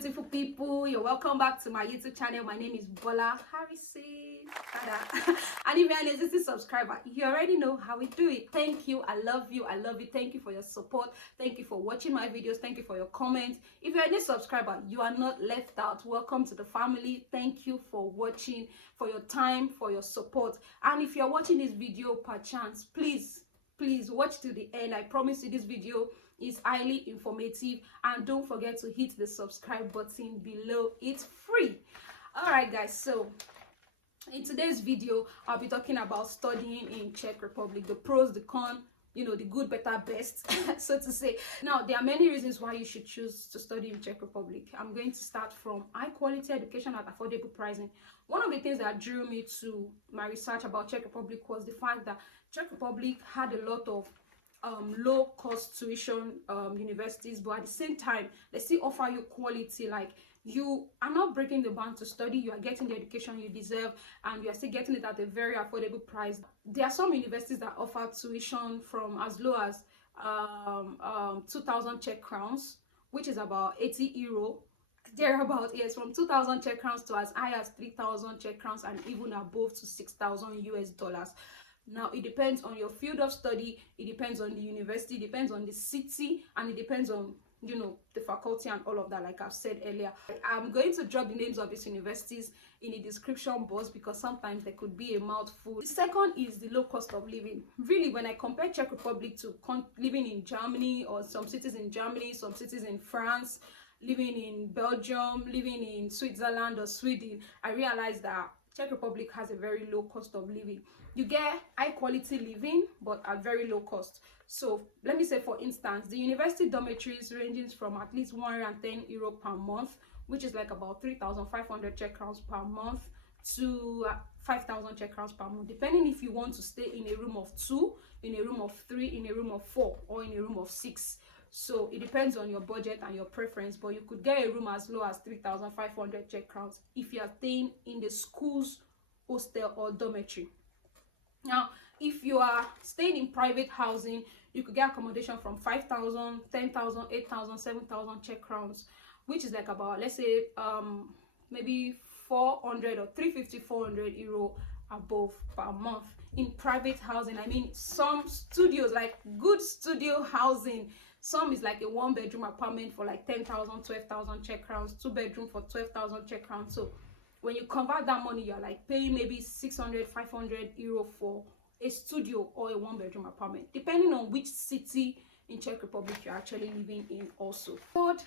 beautiful people, you're welcome back to my YouTube channel. My name is Bola Harrison. And if you're an existing subscriber, you already know how we do it. Thank you, I love you, thank you for your support, thank you for watching my videos, thank you for your comments. If you're a new subscriber, you are not left out. Welcome to the family. Thank you for watching, for your time, for your support. And if you're watching this video perchance, please watch to the end. I promise you this video is highly informative, and don't forget to hit the subscribe button below. It's free. All right guys, so in today's video I'll be talking about studying in Czech Republic, the pros, the cons, you know, the good, better, best, so to say. Now, there are many reasons why you should choose to study in Czech Republic. I'm going to start from high quality education at affordable pricing. One of the things that drew me to my research about Czech Republic was the fact that Czech Republic had a lot of low cost tuition universities, but at the same time they still offer you quality. Like, you are not breaking the bank to study, you are getting the education you deserve, and you are still getting it at a very affordable price. There are some universities that offer tuition from as low as 2,000 Czech crowns, which is about 80 euro. Thereabout, yes, from 2,000 Czech crowns to as high as 3,000 Czech crowns, and even above to 6,000 US dollars. Now, it depends on your field of study, it depends on the university, it depends on the city, and it depends on, you know, the faculty and all of that, like I've said earlier. I'm going to drop the names of these universities in the description box because sometimes there could be a mouthful. The second is the low cost of living. Really, when I compare Czech Republic to living in Germany, or some cities in Germany, some cities in France, living in Belgium, living in Switzerland or Sweden, I realized that Czech Republic has a very low cost of living. You get high quality living, but at very low cost. So let me say, for instance, the university dormitories ranging from at least 110 euro per month, which is like about 3,500 Czech crowns per month, to 5,000 Czech crowns per month, depending if you want to stay in a room of 2, in a room of 3, in a room of 4, or in a room of 6. So it depends on your budget and your preference, but you could get a room as low as 3,500 Czech crowns if you are staying in the school's hostel or dormitory. Now, if you are staying in private housing, you could get accommodation from 5,000, 10,000, 8,000, 7,000 Czech crowns, which is like about, let's say, maybe 400 or 350, 400 euro above per month. In private housing, I mean, some studios, like good studio housing, some is like a 1-bedroom apartment for like 10,000, 12,000 Czech crowns, 2-bedroom for 12,000 Czech crowns. So when you convert that money, you're like paying maybe 600, 500 euro for a studio or a 1-bedroom apartment, depending on which city in Czech Republic you're actually living in also. Third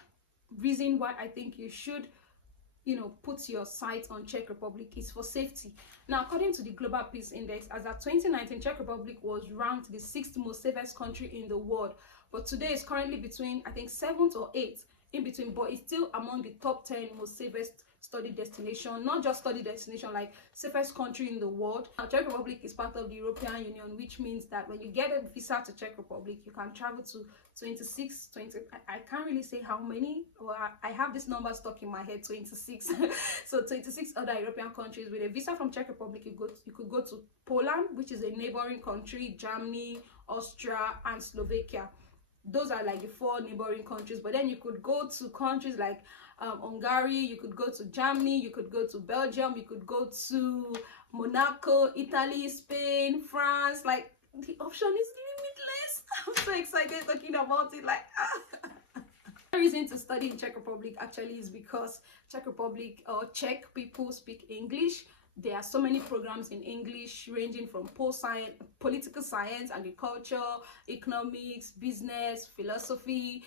reason why I think you should, you know, put your sights on Czech Republic is for safety. Now, according to the Global Peace Index, as of 2019, Czech Republic was ranked the 6th most safest country in the world, but today it's currently between, I think, 7th or 8th, in between, but it's still among the top 10 most safest study destination, not just study destination, like safest country in the world. Now, Czech Republic is part of the European Union, which means that when you get a visa to Czech Republic, you can travel to 26, 20, I can't really say how many, or I have this number stuck in my head, 26. So 26 other European countries. With a visa from Czech Republic, you could go to Poland, which is a neighboring country, Germany, Austria, and Slovakia. Those are like the 4 neighboring countries. But then you could go to countries like Hungary, you could go to Germany, you could go to Belgium, you could go to Monaco, Italy, Spain, France. Like, the option is limitless. I'm so excited talking about it. Like, the reason to study in Czech Republic actually is because Czech Republic or Czech people speak English. There are so many programs in English, ranging from political science, agriculture, economics, business, philosophy,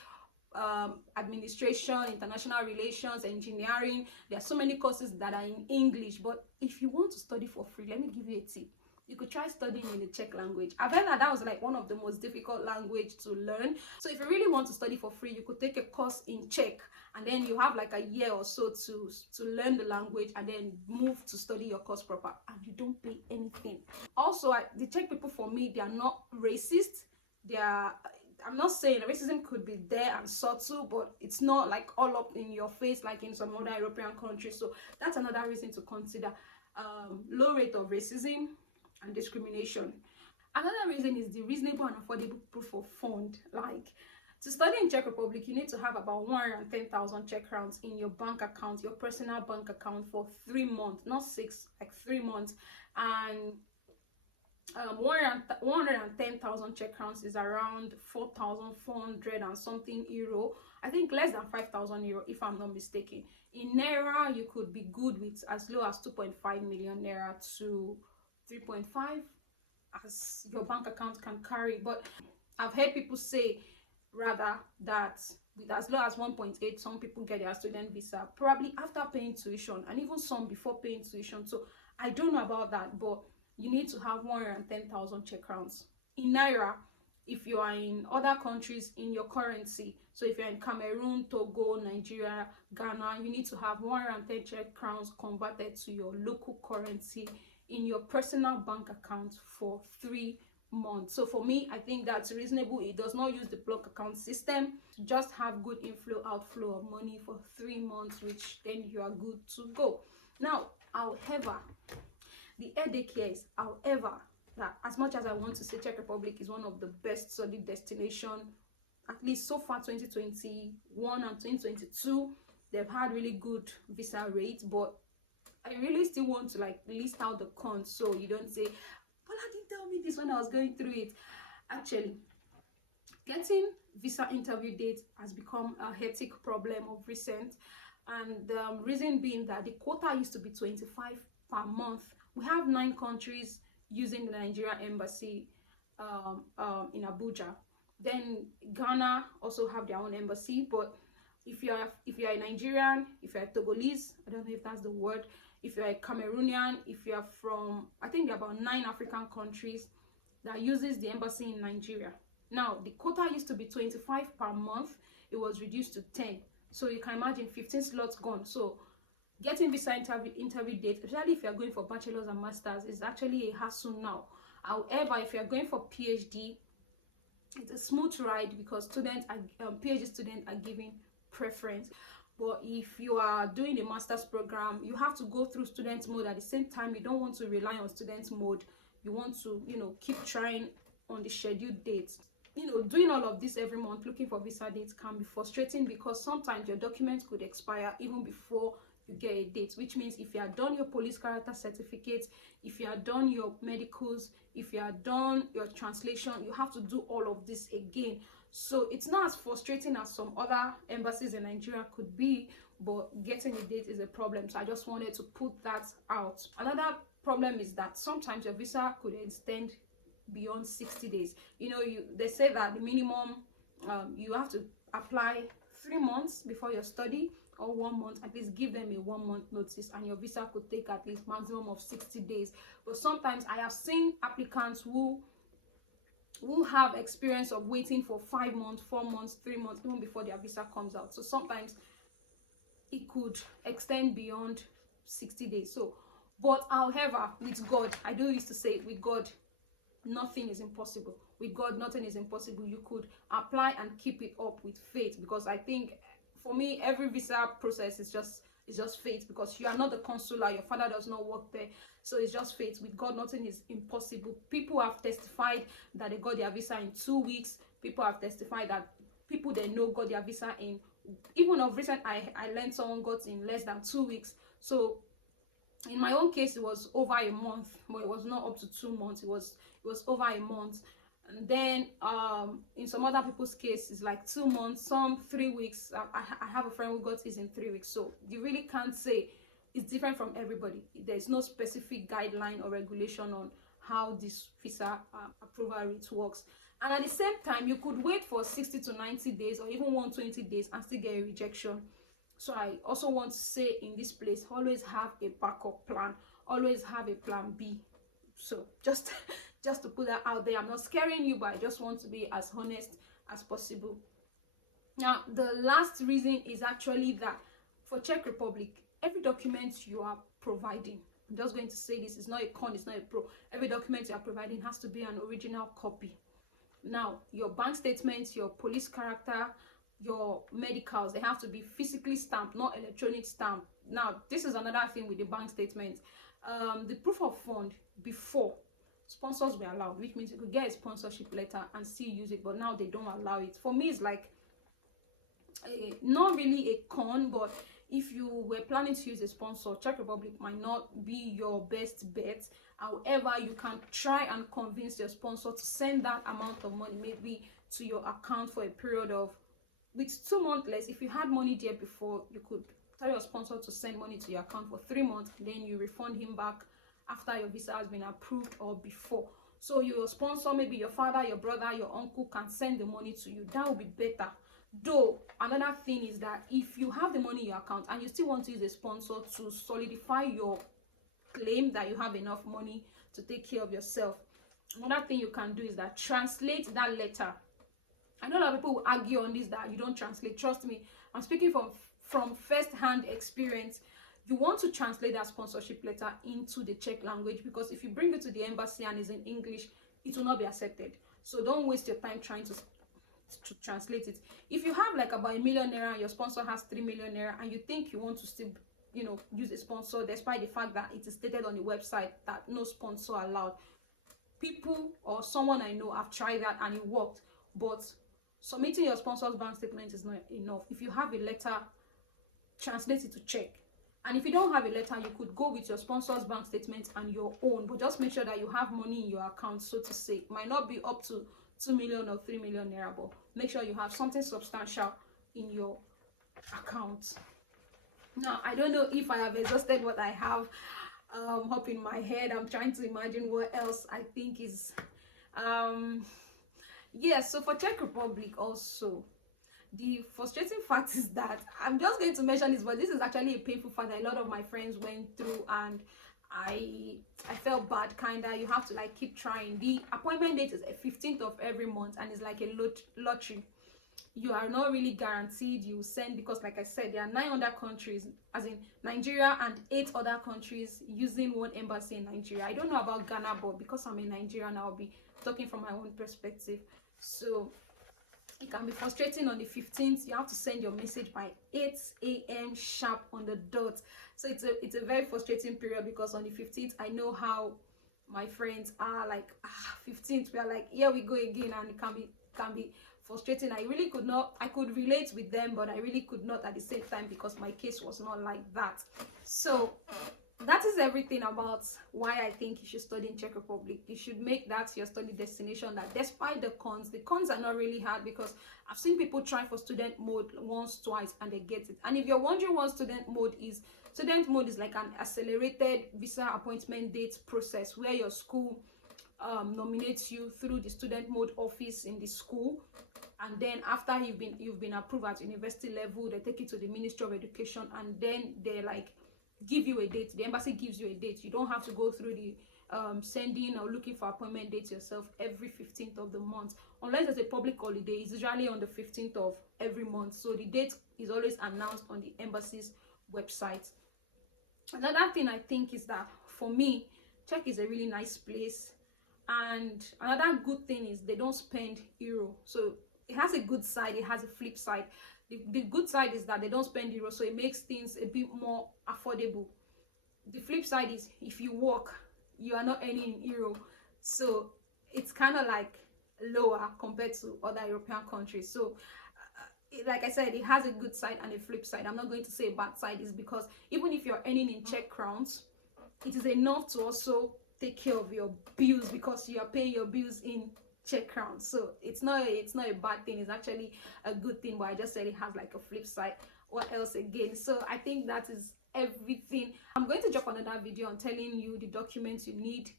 administration, international relations, engineering. There are so many courses that are in English. But if you want to study for free, let me give you a tip. You could try studying in the Czech language. I've heard that was like one of the most difficult language to learn. So if you really want to study for free, you could take a course in Czech, and then you have like a year or so to learn the language, and then move to study your course proper, and you don't pay anything. Also, the Czech people, for me, they are not racist. I'm not saying racism could be there and subtle, but it's not like all up in your face like in some other European countries. So that's another reason to consider. Low rate of racism and discrimination. Another reason is the reasonable and affordable proof of fund. Like, To study in Czech Republic, you need to have about 110,000 Czech crowns in your bank account, your personal bank account, for 3 months, not 6, like 3 months. And 110,000 Czech crowns is around 4,400 and something euro. I think less than 5,000 euro, if I'm not mistaken. In naira, you could be good with as low as 2.5 million naira to 3.5, as your bank account can carry. But I've heard people say rather that with as low as 1.8, some people get their student visa probably after paying tuition, and even some before paying tuition. So I don't know about that, but you need to have 110,000 Czech crowns in naira. If you are in other countries in your currency, so if you're in Cameroon, Togo, Nigeria, Ghana, you need to have 110 Czech crowns converted to your local currency in your personal bank account for 3 months. So for me, I think that's reasonable. It does not use the block account system to just have good inflow outflow of money for 3 months, which then you are good to go. Now, however, the headache here is, however, that as much as I want to say Czech Republic is one of the best study destination, at least so far 2021 and 2022, they've had really good visa rates, but I really still want to like list out the cons, so you don't say, well, I didn't tell me this when I was going through it. Actually, getting visa interview dates has become a hectic problem of recent, and the reason being that the quota used to be 25 per month. We have 9 countries using the Nigeria embassy in Abuja. Then Ghana also have their own embassy, but if you are a Nigerian, if you're a Togolese, I don't know if that's the word, if you're a Cameroonian, if you are from, I think there are about 9 African countries that uses the embassy in Nigeria. Now, the quota used to be 25 per month. It was reduced to 10. So you can imagine 15 slots gone. So getting visa interview date, especially if you're going for bachelor's and master's, is actually a hassle now. However, if you're going for PhD, it's a smooth ride because students are, PhD students are given preference. But if you are doing a master's program, you have to go through student mode at the same time. You don't want to rely on student mode. You want to, keep trying on the scheduled dates. Doing all of this every month, looking for visa dates, can be frustrating because sometimes your documents could expire even before you get a date, which means if you are done your police character certificate, if you are done your medicals, if you are done your translation, you have to do all of this again. So it's not as frustrating as some other embassies in Nigeria could be, but getting a date is a problem. So I just wanted to put that out. Another problem is that sometimes your visa could extend beyond 60 days. They say that the minimum you have to apply 3 months before your study, or 1 month. At least give them a 1 month notice, and your visa could take at least maximum of 60 days. But sometimes I have seen applicants who have experience of waiting for 5 months, 4 months, 3 months, even before their visa comes out. So sometimes it could extend beyond 60 days. So, but however, with God, I do used to say, with God, nothing is impossible. With God, nothing is impossible. You could apply and keep it up with faith, because I think for me, every visa process is just faith, because you are not the consular, your father does not work there, so it's just faith. With God, nothing is impossible. People have testified that they got their visa in 2 weeks. People have testified that people they know got their visa in, even of recent, I learned someone got in less than 2 weeks. So in my own case, it was over a month, but it was not up to 2 months. It was over a month. And then in some other people's case, it's like 2 months, some 3 weeks. I have a friend who got his in 3 weeks. So you really can't say. It's different from everybody. There's no specific guideline or regulation on how this visa approval rate works. And at the same time, you could wait for 60 to 90 days or even 120 days and still get a rejection. So I also want to say in this place, always have a backup plan. Always have a plan B. So just to put that out there, I'm not scaring you, but I just want to be as honest as possible. Now, the last reason is actually that for Czech Republic, every document you are providing, I'm just going to say this, it's not a con, it's not a pro. Every document you are providing has to be an original copy. Now, your bank statements, your police character, your medicals, they have to be physically stamped, not electronic stamped. Now, this is another thing with the bank statement. The proof of fund before, sponsors were allowed, which means you could get a sponsorship letter and still use it, but now they don't allow it. For me, it's like not really a con, but if you were planning to use a sponsor, Czech Republic might not be your best bet. However, you can try and convince your sponsor to send that amount of money maybe to your account for a period of, with 2 months less. If you had money there before, you could tell your sponsor to send money to your account for 3 months, then you refund him back after your visa has been approved or before. So your sponsor, maybe your father, your brother, your uncle, can send the money to you. That would be better. Though another thing is that if you have the money in your account and you still want to use a sponsor to solidify your claim that you have enough money to take care of yourself, another thing you can do is that translate that letter. I know a lot of people will argue on this that you don't translate. Trust me, I'm speaking from first-hand experience. You want to translate that sponsorship letter into the Czech language, because if you bring it to the embassy and it's in English, it will not be accepted. So don't waste your time trying to translate it. If you have like about 1 million naira and your sponsor has 3 million naira, and you think you want to still, you know, use a sponsor despite the fact that it is stated on the website that no sponsor allowed, people or someone I know have tried that and it worked. But submitting your sponsor's bank statement is not enough. If you have a letter, translate it to Czech. And if you don't have a letter, you could go with your sponsor's bank statement and your own, but just make sure that you have money in your account, so to say. It might not be up to 2 million or 3 million naira, but make sure you have something substantial in your account. Now, I don't know if I have exhausted what I have up in my head. I'm trying to imagine what else I think is yes. So for Czech Republic also, the frustrating fact is that I'm just going to mention this, but this is actually a painful fact that a lot of my friends went through, and I felt bad kinda. You have to like keep trying. The appointment date is the 15th of every month, and it's like a lottery. You are not really guaranteed you send, because like I said, there are 9 other countries, as in Nigeria and 8 other countries using one embassy in Nigeria. I don't know about Ghana, but because I'm in Nigeria now, I'll be talking from my own perspective. So it can be frustrating. On the 15th, you have to send your message by 8 a.m. sharp on the dot. So it's a very frustrating period, because on the 15th, I know how my friends are like, 15th, we are like, here we go again, and it can be frustrating. I could relate with them, but I really could not at the same time, because my case was not like that. So that is everything about why I think you should study in Czech Republic. You should make that your study destination. That despite the cons are not really hard, because I've seen people try for student mode once, twice, and they get it. And if you're wondering what student mode is like an accelerated visa appointment date process, where your school nominates you through the student mode office in the school, and then after you've been approved at university level, they take you to the Ministry of Education, and then they like give you a date. The embassy gives you a date. You don't have to go through the sending or looking for appointment dates yourself every 15th of the month, unless there's a public holiday. It's usually on the 15th of every month, so the date is always announced on the embassy's website. Another thing I think is that, for me, Czech is a really nice place, and another good thing is they don't spend euro. So it has a good side, it has a flip side. The good side is that they don't spend euro, so it makes things a bit more affordable. The flip side is, if you work, you are not earning in euro, so it's kind of like lower compared to other European countries. So like I said, it has a good side and a flip side. I'm not going to say a bad side, is because even if you're earning in Czech crowns, it is enough to also take care of your bills, because you are paying your bills in Czech crowns. So it's not a bad thing, it's actually a good thing, but I just said it has like a flip side. What else again? So I think that is everything. I'm going to drop another video on telling you the documents you need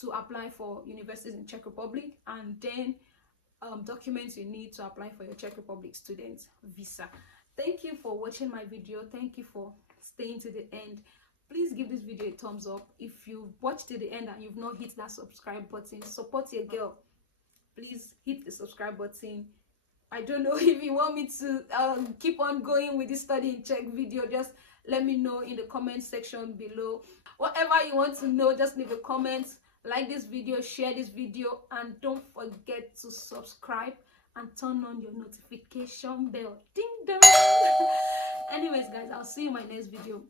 to apply for universities in Czech Republic, and then documents you need to apply for your Czech Republic student visa. Thank you for watching my video. Thank you for staying to the end. Please give this video a thumbs up. If you watched to the end and you've not hit that subscribe button, support your girl. Please hit the subscribe button. I don't know if you want me to keep on going with this study in Czech video. Just let me know in the comment section below. Whatever you want to know, just leave a comment. Like this video, share this video, and don't forget to subscribe and turn on your notification bell. Ding dong. Anyways, guys, I'll see you in my next video.